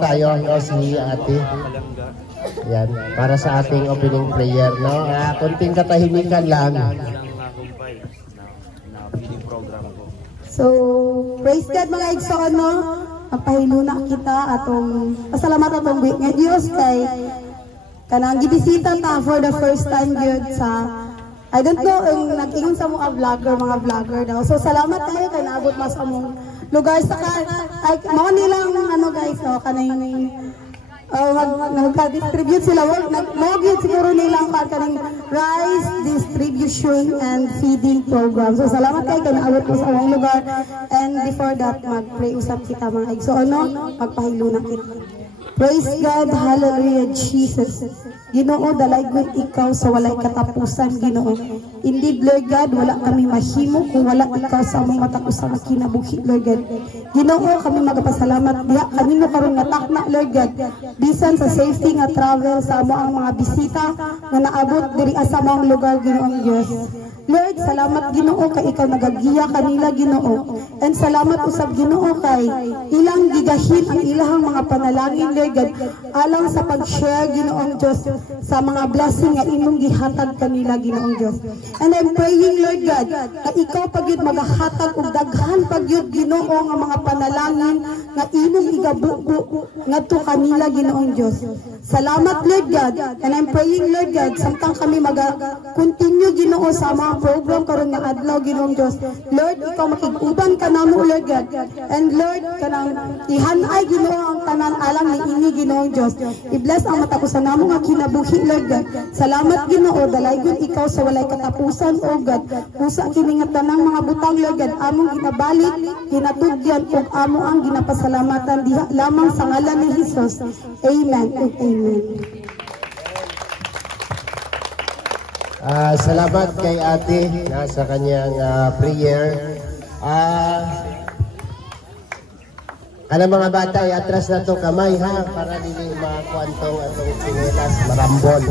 tayo, no, si ate. Yan, para sa ating opening prayer, no? Kunting katahimikan lang. So, praise God mga igsoon, no? Magpahiluna kita atong pasalamat atong nga Dios kay kanang gibisita ta for the first time gyud sa I don't know nag-ingon sa mga vlogger daw. So salamat kayo kay naabot mas among lugar sa ay mao nilang ano guys, kanang nagka-distribute sila mag-gyud siguro nilang kanang rice distribution and feeding program. So salamat kayo kay naabot mas among lugar, and before that mag-pray usap kita mga igsoon, no? Magpahiluna kita. Praise God, hallelujah, Jesus. Ginoo, dalaygon ikaw sa walay katapusan, Ginoo. Indeed, Lord God, wala kami mahimo kung wala ikaw sa among matapusan na kinabuhi, Lord God. Ginoo, kami magpasalamat diha kanino karon nga takna, Lord God. Bisan sa safety nga travel sa amo ang mga bisita nga naabot diri sa among lugar, Ginoong Dios. Lord, salamat Ginoo kay ikaw nagagiya kanila, Ginoo. And salamat usab Ginoo kay ilang gigahin ang ilahang mga panalangin, Lord God, alang sa pag-share, Ginoong Diyos, sa mga blessing nga imong gihatag kanila, Ginoong Diyos. And I'm praying, Lord God, na ikaw pagyud magahatag og daghan pagyud, Ginoo, nga mga panalangin nga imong igabuo ngadto kanila, Ginoong Diyos. Salamat, Lord God. And I'm praying, Lord God, samtang kami mag-continue, Ginoo, sa mga program karon nga adlaw, Ginoong Diyos. Lord, ikaw makig-uban ka namo, Lord God. And Lord, kanang ihanay, Ginoo, ang tanan alam ni ini, Ginoong Diyos. I-bless ang matapusan namo nga kinabuhi, Lord God. Salamat, Ginoo, dalaygon ikaw sa walay katapusan, O God. Usa kini nga tanang mga butang, Lord God, among ginabalik, ginatugyan ug amo ang ginapasalamatan diha lamang sa ngalan ni Hesus. Amen and amen. Salamat kay ate sa kanyang prayer. Kana mga bata, atras na to kamay ha, para dili makuantong atong pinelas marambol.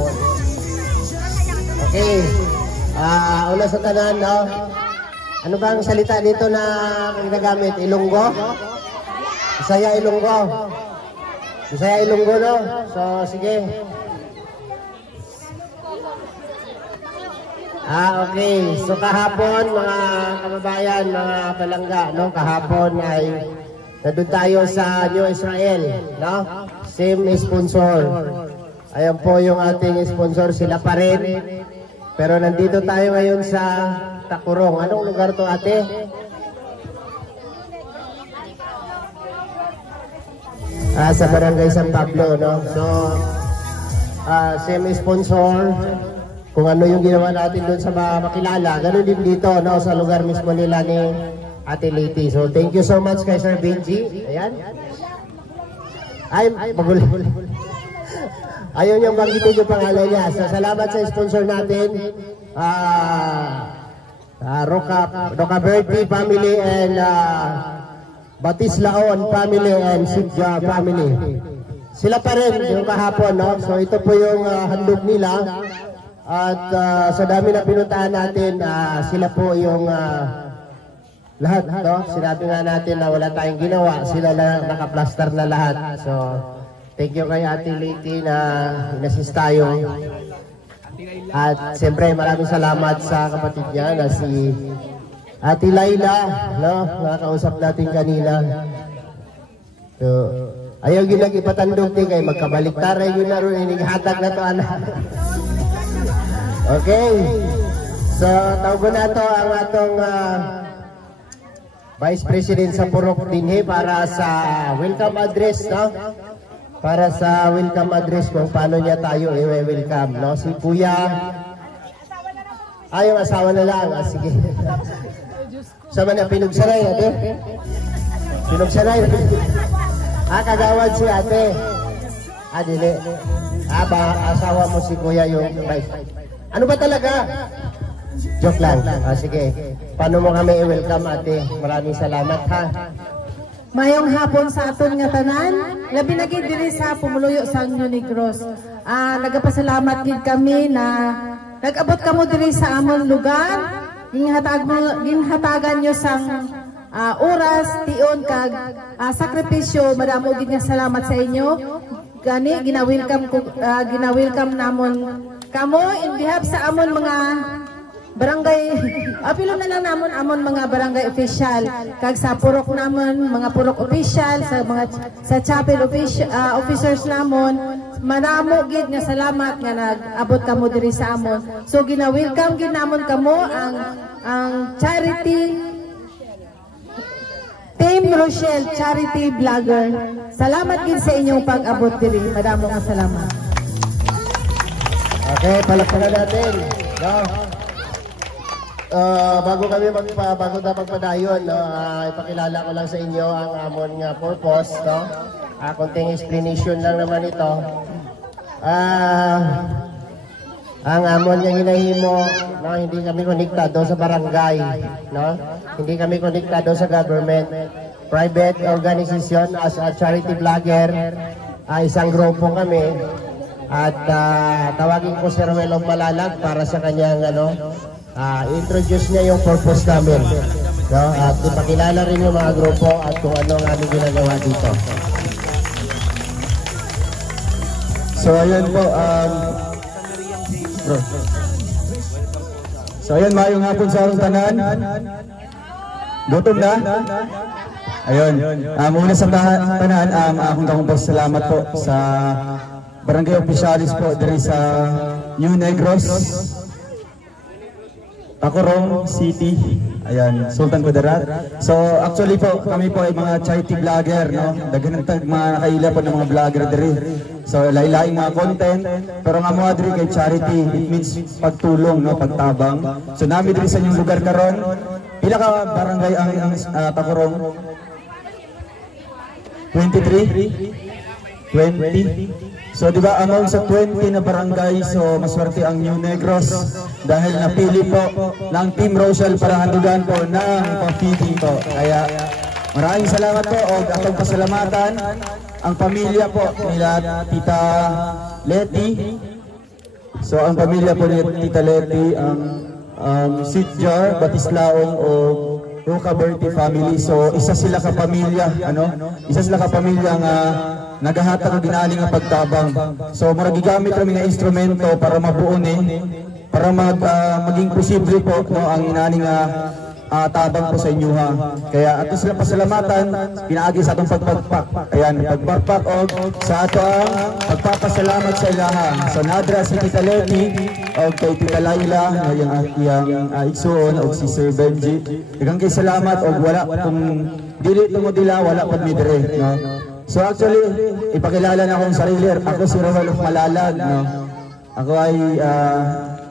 Okay. Una sa tanan, no? Ano ba ang salita dito na ginagamit? Ilonggo? Bisaya Ilonggo. Bisaya Ilonggo, no? So sige. Okay. So kahapon, mga kababayan, mga palangga, no? Kahapon ay nandun tayo sa New Israel, no? Same sponsor. Ayan po yung ating sponsor, sila pa rin. Pero nandito tayo ngayon sa Takurong. Anong lugar to, ate? Sa Barangay San Pablo, no? So, same sponsor. Kung ano yung ginawa natin doon sa makilala, ganun din dito, no? Sa lugar mismo nila ni Ate Liti. So, thank you so much kay Sir Benji. Ayan. Ay, magulo. Ayaw niyang banggitin yung pangalan niya. So, salamat sa sponsor natin. Roca Berti family and Batislaon family and Sidja family. Sila pa rin yung kahapon, no? So, ito po yung handog nila. At sa dami na pinuntahan natin, sila po yung lahat, no? Sinabi nga natin na wala tayong ginawa. Sila na naka-plaster na lahat. So, thank you kay Ate Liti na inassist tayo. At siyempre maraming salamat sa kapatid niya na si Ate Laila, no? Nakakausap natin kanina. So, ayaw yun nag-ipatandog din kayo. Magkabaliktara yun na rin. Inihatag na to, anak. Okay. So, tawag na to ang atong Vice President sa Purok Dinhe para sa welcome address, no? Para sa welcome address kung paano niya tayo i-welcome, no? Si Kuya. Yung asawa na lang. Sige. Sama na pinugsaray, ate. Pinugsaray. Kagawad si ate. Dili. Asawa mo si Kuya yung vice. Ano ba talaga? Joke lang. Sige. Paano mo kami i-welcome, ate? Maraming salamat, ha? Mayong hapon sa aton nga tanan, labi na gid diri sa Pumuluyo sa Negros. Nagapasalamat gid kami na nag-abot kamo diri sa amon lugar. Ginhatagan nyo sang oras, tion kag sakripisyo. Madamo gid nga salamat sa inyo. Gani gina-welcome namon kamo in behalf sa amon mga barangay, apilo na lang namon amon mga barangay official kag sa purok namon mga purok official sa chapel officers namon. Manamo gid nga salamat nga nag-abot kamo diri sa amon. So gina-welcome gid namon kamo ang charity Team Rochelle Charity Vlogger. Salamat din sa inyong pag-abot diri. Madamo nga salamat. Okay, palakpakan natin. No? Bago na magpadayon, ipakilala ko lang sa inyo ang amon nga purpose, no? Konting explanation lang naman ito. Ang amon nga hinahimo, no, hindi kami konektado sa barangay, no? Hindi kami konektado sa government. Private organization as a charity vlogger, isang grupo kami. At tawagin ko si Ruel of Malalag para sa kanyang introduce niya yung purpose namin, no? At ipakilala rin yung mga grupo at kung ano ang aming ginagawa dito. So ayan po, so ayan, maayong hapon sa akong tanan. Gutom na? Ayun, muna sa tanan, akong salamat po sa barangay officialis po diri sa New Negros, Tacorong City. Ayan, Sultan Kudarat. So actually po, kami po ay mga charity vlogger, no? Daghan ng mga nakaila po ng mga vlogger diri. So lain-laing mga content, pero nga mga diri kay charity, it means pagtulong, no, pagtabang. So nami diri sa inyong lugar karon, pila ka barangay ang Tacorong? 23? 20? So di ba among sa 20 na barangay, so maswerte ang New Negros dahil napili po ng Team Rochelle para handugan po ng pa-feeding po. Kaya maraming salamat po o atong pasalamatan ang pamilya po nila Tita Leti. So ang pamilya po nila Tita Leti, ang Sidjar, Batislaong o Roca Berti family. So isa sila ka pamilya, isa sila ka pamilya nga nagahatag og ginali nga pagtabang. So mura gigamit kami nga instrumento para mabuo para maging posible po, no, ang inani nga tabang po sa inyo, ha. Kaya ato sila pasalamatan pinaagi sa atong pagpagpak. Ayan, pagpagpak og sa ato ang pagpapasalamat sa ilaha. So nadra si Tita Leti og kay Tita Laila nga iyang igsoon og si Sir Benji. Daghang kay salamat og wala kung dili tungod nila wala pud mi dire, no. So actually, ipakilala na akong sarili. Ako si Ruel of Malalag, no? Ako ay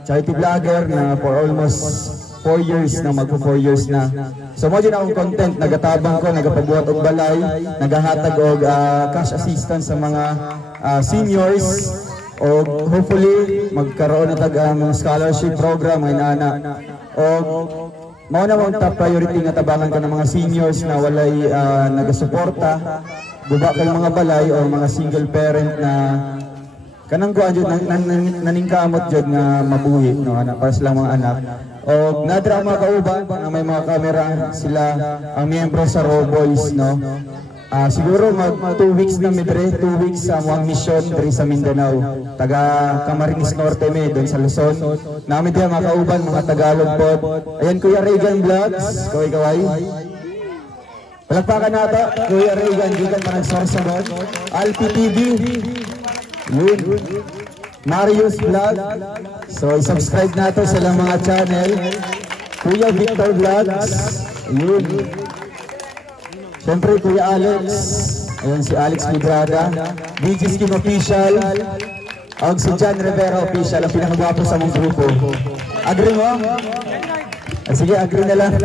charity vlogger na for almost 4 years na, magpo 4 years na. So mo din akong content, nagatabang ko, nagapagbuhat og balay, nagahatag og cash assistance sa mga seniors, o hopefully magkaroon na mga scholarship program ay nana. O mao na mong top priority nga tabangan ka ng mga seniors na walay nagasuporta. Buba kay mga balay o mga single parent na kanang kuan jud naningkamot jud nga mabuhi, no, anak para silang mga anak. O nadra mga kauban nga may mga camera sila ang miyembro sa Raw Boys, no. Siguro mag 2 weeks na midre, 2 weeks sa mga mission diri sa Mindanao. Taga Camarines Norte me doon sa Luzon. Namin diha mga kauban, mga Tagalog pod. Ayan Kuya Regan Vlogs, kaway. Palagpakan nato, Kuya Regan, gikan pa nagsorsagot. Alpi TV, yun. Marius Vlog. So, i-subscribe nato sa lang mga channel. Kuya Victor Vlogs, yun. Siyempre, Kuya Alex. Ayun, si Alex Librada. BG Skin Official. Og si John Rivera Official, ang pinakagwapo sa mong grupo. Agree mo? Sige, agree na lang.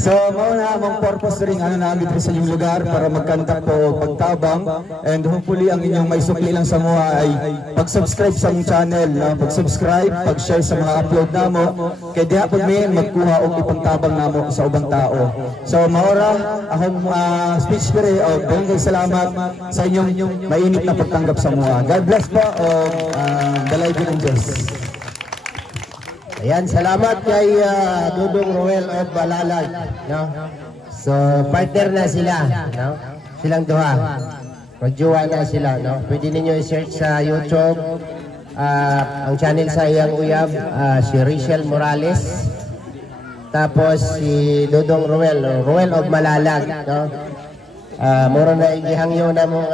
So, mauna mong purpose rin namin sa inyong lugar para magkanta po pagtabang. And hopefully, ang inyong may sukli lang sa mga ay pag-subscribe sa mong channel, pag-subscribe, pag-share sa mga upload namo. Kaya di hapon may magkuha o ipangtabang namo sa ubang tao. So, maura, akong speech pere o daghang salamat sa inyong mainit na pagtanggap sa mga. God bless po o dalay din ng Diyos. Ayan, salamat kay Dudong Ruel of Malalag, no? So, partner na sila, no? Silang duha. Magjowa na sila, no? Pwede ninyo i-search sa YouTube. Ang channel sa iyang uyab, si Rachel Morales. Tapos si Dodong Ruel of Malalag, no? Moro na igihangyo na mong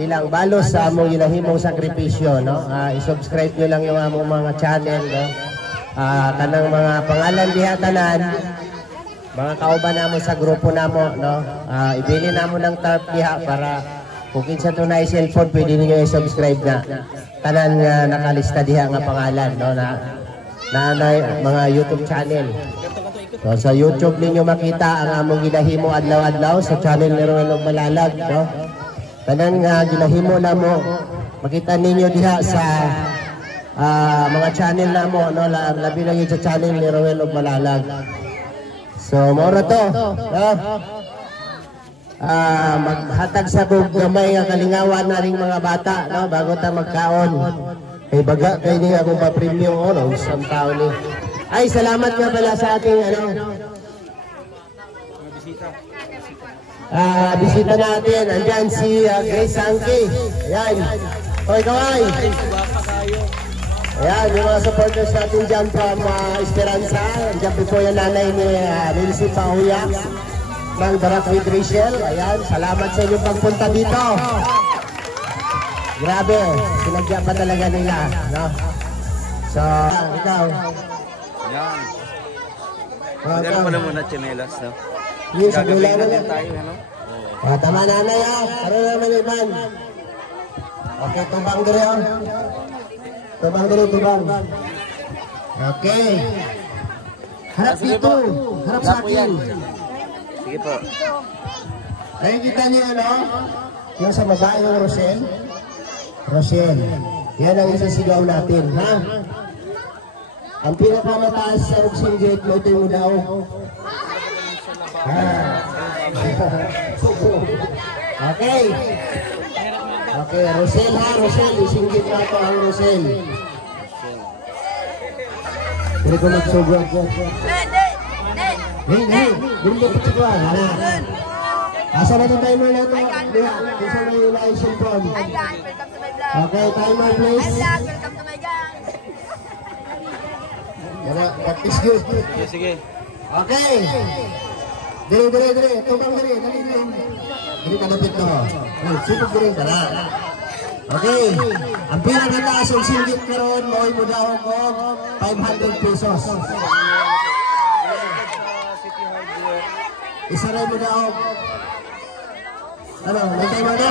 bilang balos sa among ginahimong sakripisyo, no? I-subscribe nyo lang yung among mga channel, no? Kanang mga pangalan diha tanan, mga kauban namo sa grupo namo, no? Ibili namo ng tarp diha para kung kinsa tunay cellphone pwede niyo i-subscribe na tanan nga nakalista diha nga pangalan, no? Na mga YouTube channel. So, sa YouTube ninyo makita ang among ginahimo adlaw-adlaw sa channel ni Ruel of Malalag, no? Tanan nga ginahimo namo makita ninyo diha sa mga channel namo, no? Labi na yun sa channel ni Ruel of Malalag. So moro to, no? Maghatag sa gamay nga kalingawan na ring mga bata, no? Bago ta magkaon. Kay baga kay ni akong pa-premium no? Isang tao ni. Ay, salamat nga pala sa ating bisita natin. Andyan si Grace Angki. Ayan. Hoy, kaway. Ayan, yung mga supporters natin dyan from Esperanza. Andyan po yung nanay ni Milsi Pauya ng Barak with Rachel. Ayan, salamat sa inyong pagpunta dito. Grabe, sinagya pa talaga nila, no? So, ikaw. Yan. Meron pala muna chinelas, no? Yung sa gula na lang. Tayo, ano? Tama na na yan. Karoon naman iban. Okay, tubang diri yan. Tubang diri, tubang. Okay. Harap dito. Harap sa akin. Sige po. Ayun kita niyo, no? Yung sa babae yung Rosel. Rosel. Yan ang isasigaw natin, ha? Ang pinakamataas sa Ruxin Gate, lote mo daw. Okay. Okay, Rosel ha, Rosel. Isinggit na ito ang Rosel. Hindi ko magsugot. Hindi. Hindi ko pagsugot. Asa na ito timer na ito? Isa na yung license phone. Okay, timer please. Welcome to my gang. Practice good. Sige. Okay. Dire. Tubang dire. Dili ka dapit to. Sipag dire ka na. Okay. Ang pinakataas ang singgit karon mo'y mo daw ko 500 pesos. Isa rin mo daw. Ano? Nagtay mo na?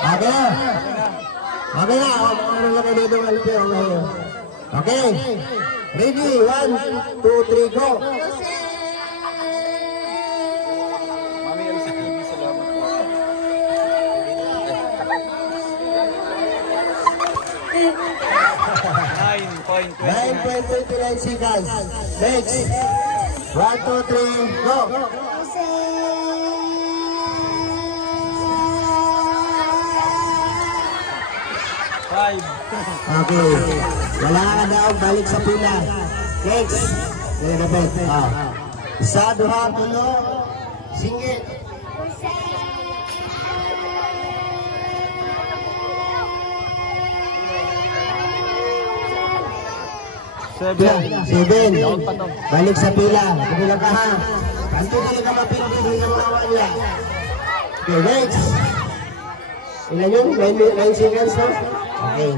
Okay na. Okay na. Ano lang ka dito ng alpero ngayon? Okay. Ready? 1, 2, 3, go. $9.29 seconds. Next. 1, 2, 3, go. Okay. Wala ka daw, balik sa pila. Next. Isa, duha, tulo. Singgit. Seven. Balik sa pila. Kabila ka ha. Kanto talaga mapila ng lawa niya. Okay, next. Ilan yun? 9 seconds no? Okay.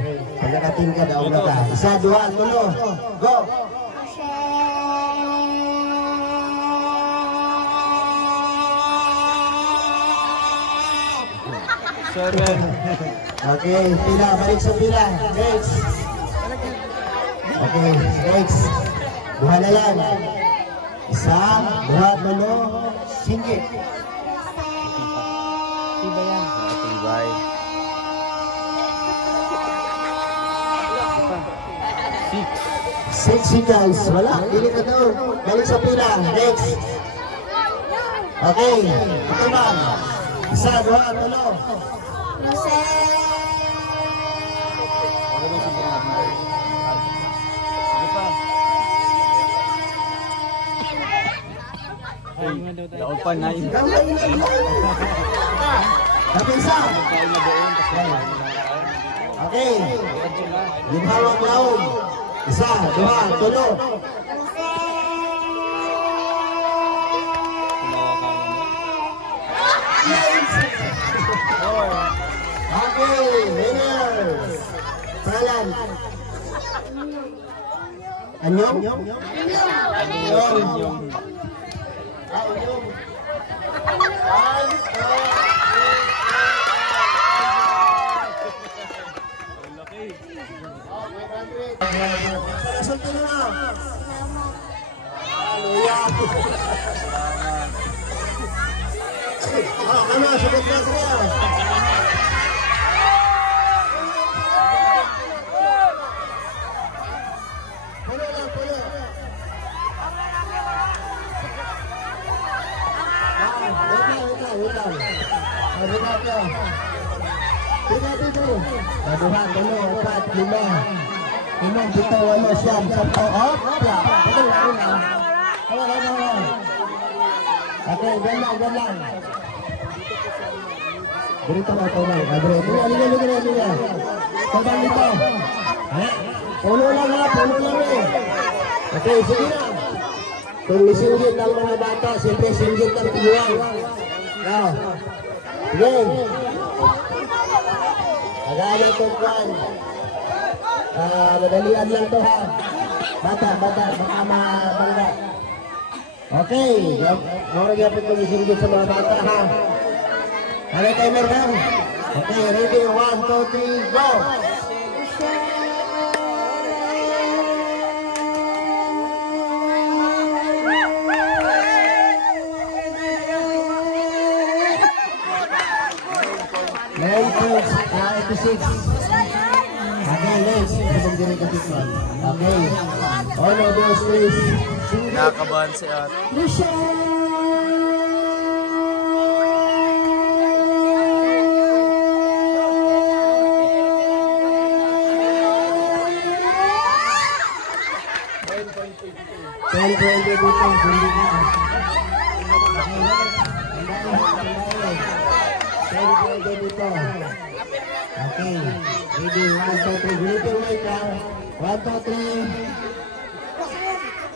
Pagkakating ka daw na ka. Isa, dua, tulo. Go! Okay, pila. Balik sa pila. Next. Okay, next. Duha na lang. Isa, dua, tulo. Singgit. Tibay. 6 seconds. Wala. Dili ka daw. Balik sa pila. Next. Okay. Ito ba? Isa, dua, tulo. Daog pa na yun. Kapisa. Okay. Limhawang laog. Isa, dua, tulo. Okay, winners. Salan. Anyong? Anyong. Sulti na. Hallelujah. Ano, sagot na siya. Pulo lang, pulo. Wait lang. Dua, tulo, empat, lima. 5, 7, 8, 9, 10. Ya. Oke, gamlang. Berita apa ini? Abre, liga. Tolong dito. Pulo lang. Oke, sige na. Kung isinggit ang mga bata, siyempre singgit ang tiguan. Now, sige. Agad ang tugwan. Madalian lang to ha. Bata, baka mabangga. Okay, mura gyapon kung isinggit sa mga bata ha. Ano timer lang? Okay, ready, 1, 2, 3, go! Okay, next. Okay. All of those please. Nakakabahan si At. Okay, ready, 1, 2, 3, gunitong mic lang. 1, 2, 3,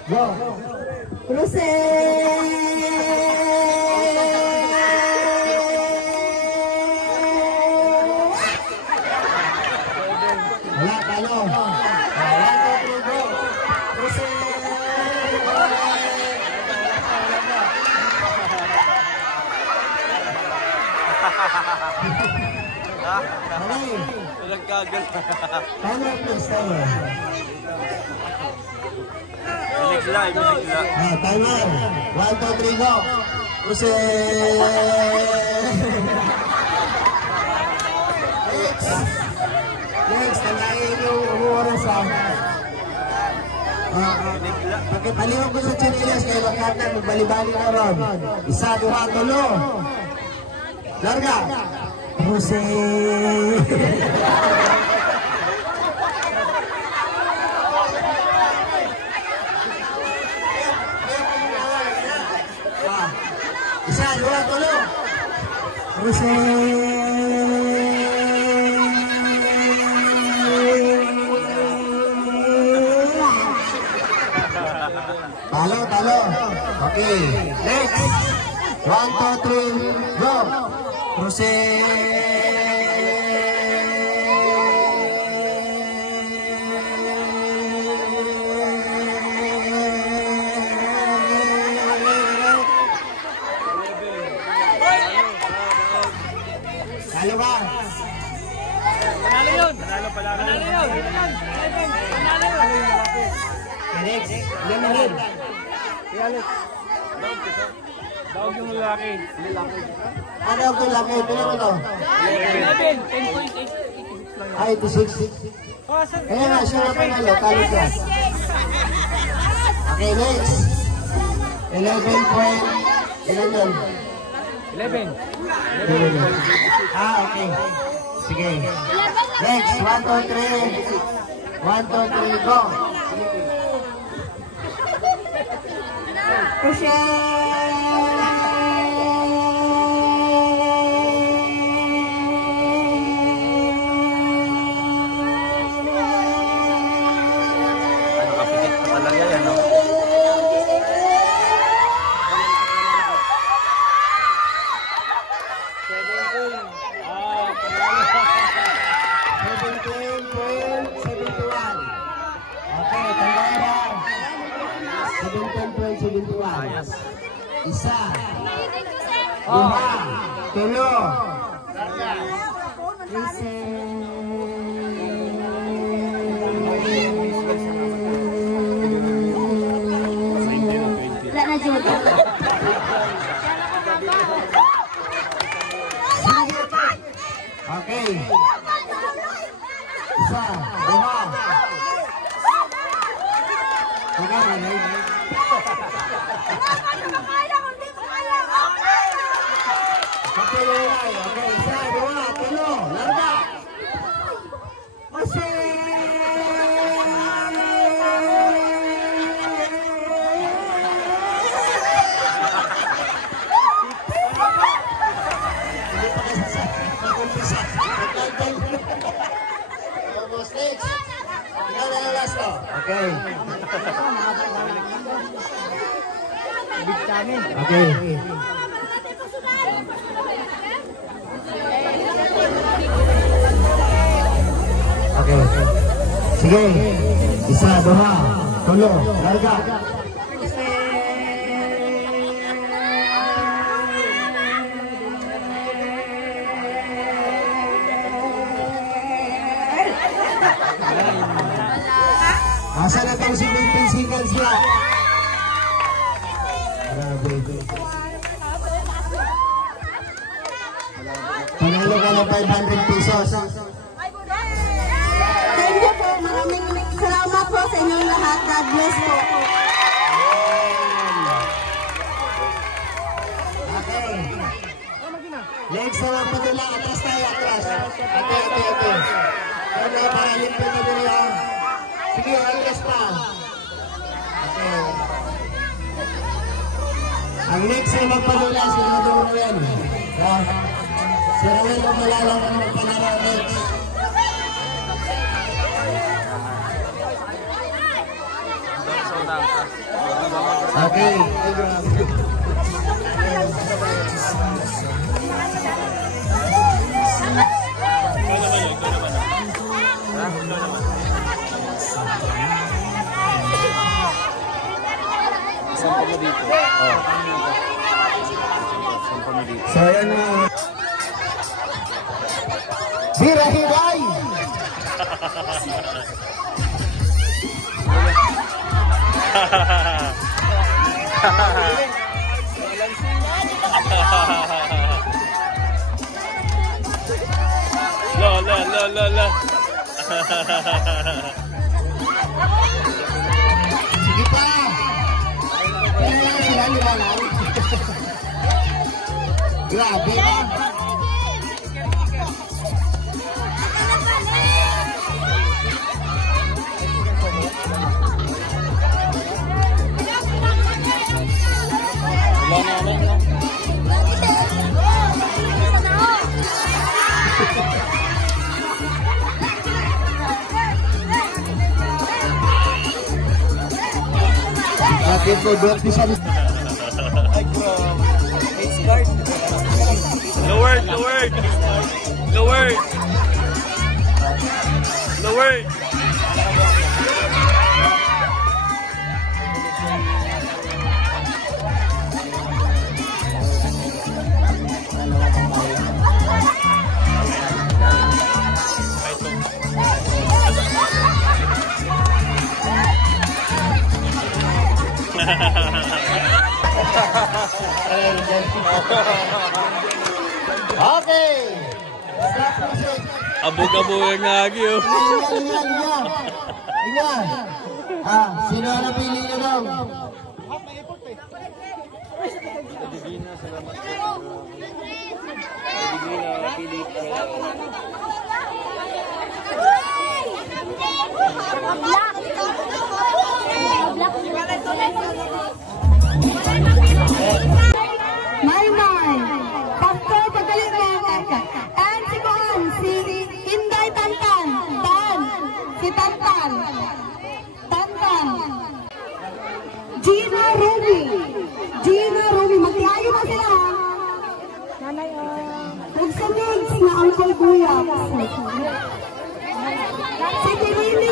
go! Wala, talo. 1, 2, 3, go! Walang kagal. Timer please, timer. Binigla. Timer. 1, 2, 3, go. Next. Next, tanayin yung oras ha. Pagkipaliwag ko sa chanilas kayo makata, magbali-bali na ron. 1, 2, 3. Larga. Jose. Isa, 2, 3. Jose. Talo. Okay. Next. 1, 2, 3, go. Jose. Talo ba? Panalo yun. Next. Lemonade. Daog yung lalaki. Ano ang tulaki? Pila mo to? 11. 10.8. 86. Eh nga, siya na panalo. Talo siya. Okay, next. 11 point. Ilan yun? 11. Okay. Sige. Next. 1, 2, 3. 1, 2, 3, go. Rochelle. 17.71. Okay, tanggalan. 17.71. Isa. Dua. Tulo. Wala na juga. Okay. Isa. Dua. Okay, isa, dua, tulo, larga. Almost next. Ikaw na lang last ko. Okay. Okay. Okay. Sige. Isa, dua, tulo, larga. Asa na itong sinipinsikan siya? Grabe. Panalo ka ng 500 pesos. Thank you po. Maraming salamat po sa inyong lahat. God bless po. Okay. Next na lang pa nila. Atras tayo, atras. Ate. Kaya mahalin po na nila. Sige, atras pa. Okay. Ang next na magpadula, sinado mo yan. Si Rowel ang malalang ang magpanaro next. Okay. So ayan na. Birahiday! La. Sige pa! Sila nilalang. Grabe ba? Bakit ko doon bisa Lower. Okay. Abog-abog nga lagi oh. Ingat. Sino ang napili nyo lang? Maymay, Pastor Pagalingan, and si Inday Tantan, si Tantan, Gina Ruby, magtiayo na sila. Nanay, na Uncle Guya. Si Tiniling